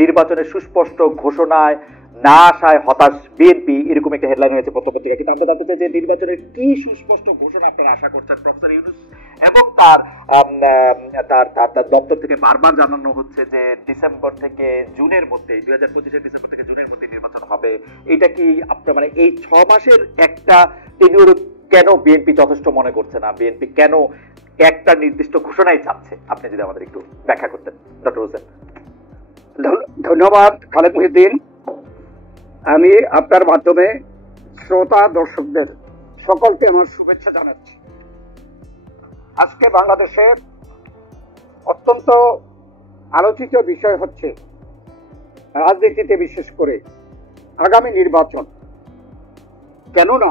নির্বাচনের সুস্পষ্ট ঘোষণায় না আসায় হতাশ বিএনপি, এরকম একটা হেডলাইন হয়েছে পত্রপত্রিকা। কিন্তু আমরা জানতে চাই যে নির্বাচনের কি সুস্পষ্ট ঘোষণা আপনারা আশা করছেন প্রফেসর ইউনূস, এবং তার তার দপ্তর থেকে বারবার জানানো হচ্ছে যে ডিসেম্বর থেকে জুনের মধ্যে, 2025 ডিসেম্বর থেকে জুনের মধ্যে নির্বাচন হবে। এটা কি আপনার মানে এই 6 মাসের একটা টেনিউর কেন বিএনপি যথেষ্ট মনে করছে না? বিএনপি কেন একটা নির্দিষ্ট ঘোষণাই চাচ্ছে? আপনি যদি আমাদের একটু ব্যাখ্যা করতেন ডক্টর হোসেন। ধন্যবাদ খালেদ মহিউদ্দিন। আমি আপনার মাধ্যমে শ্রোতা দর্শকদের সকলকে আমার শুভেচ্ছা জানাচ্ছি। আজকে বাংলাদেশের অত্যন্ত আলোচিত বিষয় হচ্ছে রাজনীতিতে বিশেষ করে আগামী নির্বাচন। কেননা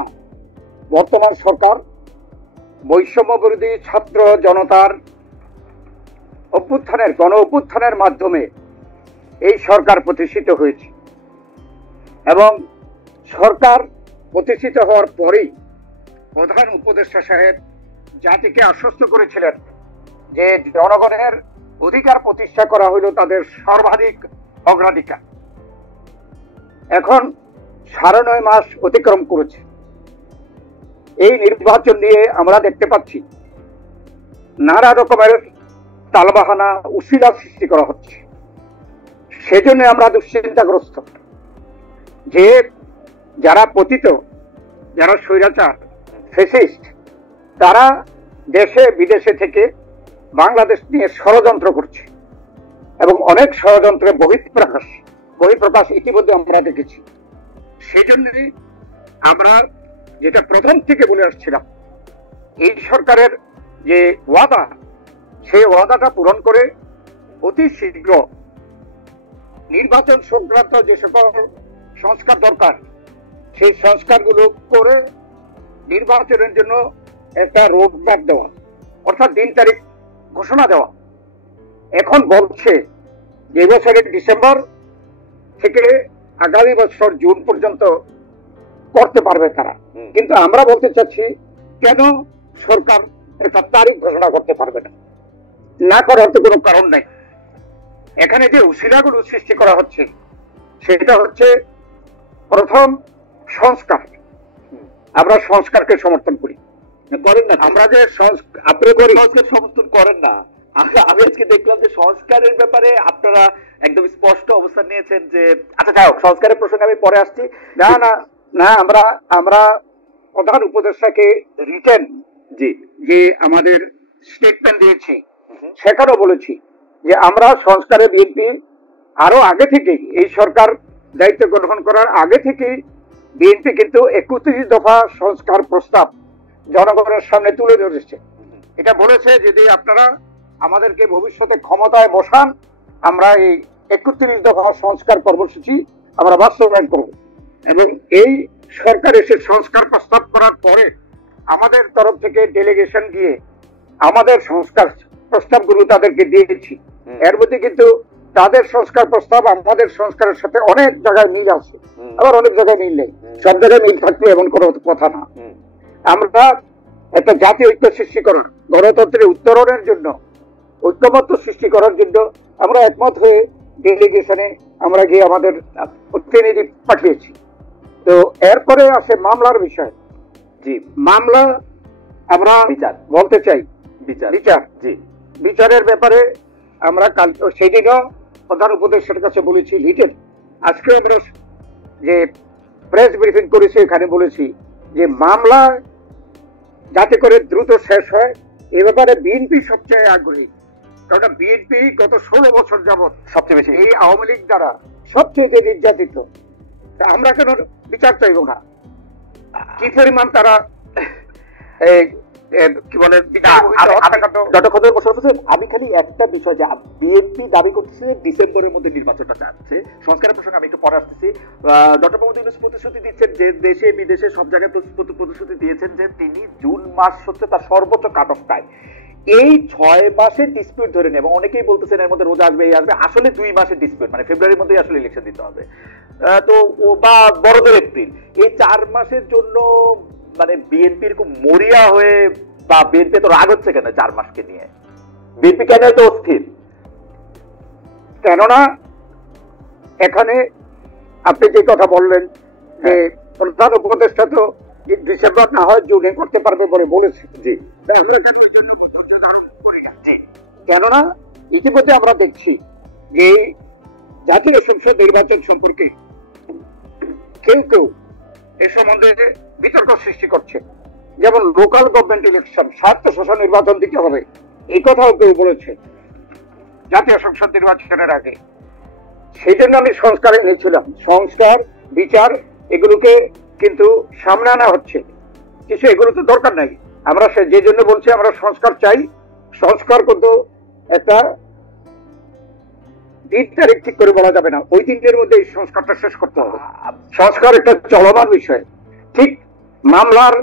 বর্তমান সরকার বৈষম্য বিরোধী ছাত্র জনতার গণ অভ্যুত্থানের মাধ্যমে এই সরকার প্রতিষ্ঠিত হয়েছে, এবং সরকার প্রতিষ্ঠিত হওয়ার পরেই প্রধান উপদেষ্টা সাহেব জাতিকে আশ্বস্ত করেছিলেন যে জনগণের অধিকার প্রতিষ্ঠা করা হইল তাদের সর্বাধিক অগ্রাধিকার। এখন 9.5 মাস অতিক্রম করেছে। এই নির্বাচন নিয়ে আমরা দেখতে পাচ্ছি নানা রকমের তালবাহানা উশিলা সৃষ্টি করা হচ্ছে। সেজন্য আমরা দুশ্চিন্তাগ্রস্ত যে যারা পতিত, যারা স্বৈরাচার ফ্যাসিস্ট, তারা দেশে বিদেশে থেকে বাংলাদেশ নিয়ে ষড়যন্ত্র করছে, এবং অনেক ষড়যন্ত্রের বহিঃপ্রকাশ ইতিমধ্যে আমরা দেখেছি। সেজন্যই আমরা যেটা প্রথম থেকে বলে আসছিলাম, এই সরকারের যে ওয়াদা, সেই ওয়াদাটা পূরণ করে অতি শীঘ্র নির্বাচন সংক্রান্ত যে সকল সংস্কার দরকার, সেই সংস্কারগুলো করে নির্বাচনের জন্য একটা রোডম্যাপ দেওয়া, অর্থাৎ দিন তারিখ ঘোষণা দেওয়া। এখন বলছে যে বছরের ডিসেম্বর থেকে আগামী বছর জুন পর্যন্ত করতে পারবে তারা। কিন্তু আমরা বলতে চাচ্ছি, কেন সরকার একটা তারিখ ঘোষণা করতে পারবে না? না করার তো কোনো কারণ নাই। এখানে যে উশিলাগুলো সৃষ্টি করা হচ্ছে, সেটা হচ্ছে প্রথম সংস্কার। আমরা সংস্কারকে সমর্থন করি, করেন না আমরা যে আপনি সংস্কার সমর্থন করেন না। আমি আজকে দেখলাম যে সংস্কারের ব্যাপারে আপনারা একদম স্পষ্ট অবস্থান নিয়েছেন যে আচ্ছা যাই হোক, সংস্কারের প্রসঙ্গে আমি পরে আসছি। না না না, আমরা প্রধান উপদেষ্টাকে রিটেন যে আমাদের স্টেটমেন্ট দিয়েছি, সেখানেও বলেছি যে আমরা সংস্কারে বিএনপি আরো আগে থেকে, এই সরকার দায়িত্ব গ্রহণ করার আগে থেকে বিএনপি কিন্তু 31 দফা সংস্কার প্রস্তাব জনগণের সামনে তুলে ধরেছে। এটা বলেছে যদি আপনারা আমাদেরকে ভবিষ্যতে ক্ষমতায় বসান, আমরা এই 31 দফা সংস্কার কর্মসূচি আমরা বাস্তবায়ন করব। এবং এই সরকার এসে সংস্কার প্রস্তাব করার পরে আমাদের তরফ থেকে ডেলিগেশন গিয়ে আমাদের সংস্কার প্রস্তাবগুলো তাদেরকে দিয়েছি। এর মধ্যে কিন্তু তাদের সংস্কার প্রস্তাব আমাদের সংস্কারের সাথে অনেক জায়গায় মিল আছে, আবার অনেক জায়গায় মিল নেই। সব জায়গায় মিল থাকবে এমন কোনো কথা না। আমরা একটা জাতীয় ঐক্য সৃষ্টি করার, গণতন্ত্রের উত্তরণের জন্য, ঐক্যমত্য সৃষ্টি করার জন্য আমরা একমত হয়ে ডেলিগেশনে আমরা গিয়ে আমাদের প্রতিনিধি পাঠিয়েছি। তো এরপরে আসে মামলার বিষয়। জি, মামলা আমরা বলতে চাই বিচারের ব্যাপারে আমরা কাল সেদিনও প্রধান উপদেষ্টার কাছে বলেছি লিটেন। আজকে আমরা যে প্রেস ব্রিফিং করেছি, এখানে বলেছি যে মামলা যাতে করে দ্রুত শেষ হয়, এ ব্যাপারে বিএনপি সবচেয়ে আগ্রহী। কারণ বিএনপি গত 16 বছর যাবৎ সবচেয়ে বেশি এই আওয়ামী লীগ দ্বারা সবচেয়ে নির্যাতিত। আমরা কেন বিচার চাইব না? কি পরিমাণ তারা কি বলে, আমি খালি একটা বিষয় যে বিএনপি দাবি করতেছে ডিসেম্বরের মধ্যে নির্বাচনটা চাচ্ছে। সংস্কারের প্রসঙ্গে আমি একটু পরে আসতেছি। ডক্টর মোহাম্মদ ইউনূস প্রতিশ্রুতি দিচ্ছেন যে দেশে বিদেশে সব জায়গায় প্রতিশ্রুতি দিয়েছেন যে তিনি জুন মাস হচ্ছে তার সর্বোচ্চ কাট অফ টাইম। এই 6 মাসের ডিসপিউট ধরে নেই, এবং অনেকেই বলতেছেন এর মধ্যে রোজা আসবে, এই আসবে, আসলে 2 মাসের ডিসপিউট, মানে ফেব্রুয়ারির মধ্যেই আসলে ইলেকশন দিতে হবে। তো বা বড়দের এপ্রিল, এই 4 মাসের জন্য মানে বিএনপি এরকম মরিয়া হয়ে, বা বিএনপি তো রাগ হচ্ছে কেন 4 মাসকে নিয়ে? বিএনপি কেন এত অস্থির? কেননা এখানে আপনি যে কথা বললেন যে প্রধান উপদেষ্টা তো ডিসেম্বর না হয় জুনে করতে পারবে বলে বলেছে, জি কেননা ইতিমধ্যে আমরা দেখছি যে জাতীয় সংসদ নির্বাচন সম্পর্কে কেউ কেউ এ সম্বন্ধে বিতর্ক সৃষ্টি করছে। যেমন লোকাল গভর্নমেন্ট ইলেকশন, স্বায়ত্তশাসন নির্বাচন দিতে হবে, এই কথাও কেউ বলেছে জাতীয় সংসদ নির্বাচনের আগে। সেই জন্য আমি সংস্কার এনেছিলাম, সংস্কার বিচার এগুলোকে কিন্তু সামনে আনা হচ্ছে, কিছু এগুলো তো দরকার নাই। আমরা যে জন্য বলছি আমরা সংস্কার চাই, সংস্কার কিন্তু একটা দিন তারিখ ঠিক করে বলা যাবে না, ওই দিনের মধ্যে এই সংস্কারটা শেষ করতে হবে। সংস্কার একটা চলমান বিষয়। ঠিক মামলার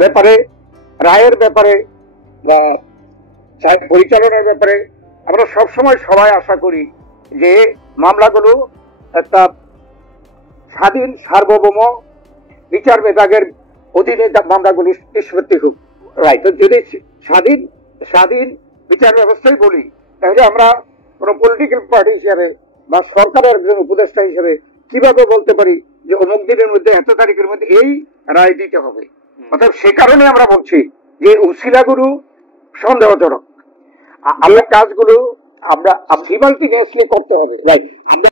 ব্যাপারে, রায়ের ব্যাপারে, পরিচালনার ব্যাপারে আমরা সবসময় সবাই আশা করি যে মামলাগুলো একটা স্বাধীন সার্বভৌম বিচার বিভাগের অধীনে মামলাগুলো নিষ্পত্তি হোক। রাইট, যদি স্বাধীন বিচার ব্যবস্থাই বলি, তাহলে আমরা কোনো পলিটিক্যাল পার্টি হিসেবে বা সরকারের একজন উপদেষ্টা হিসেবে কিভাবে বলতে পারি যে অমুক দিনের মধ্যে এত তারিখের মধ্যে এই রায় দিতে হবে? অর্থাৎ সে কারণে আমরা বলছি যে উসিলাগুলো সন্দেহজনক। আমরা কাজগুলো আমরা সিমালটেনিয়াসলি করতে হবে। রাইট, আমরা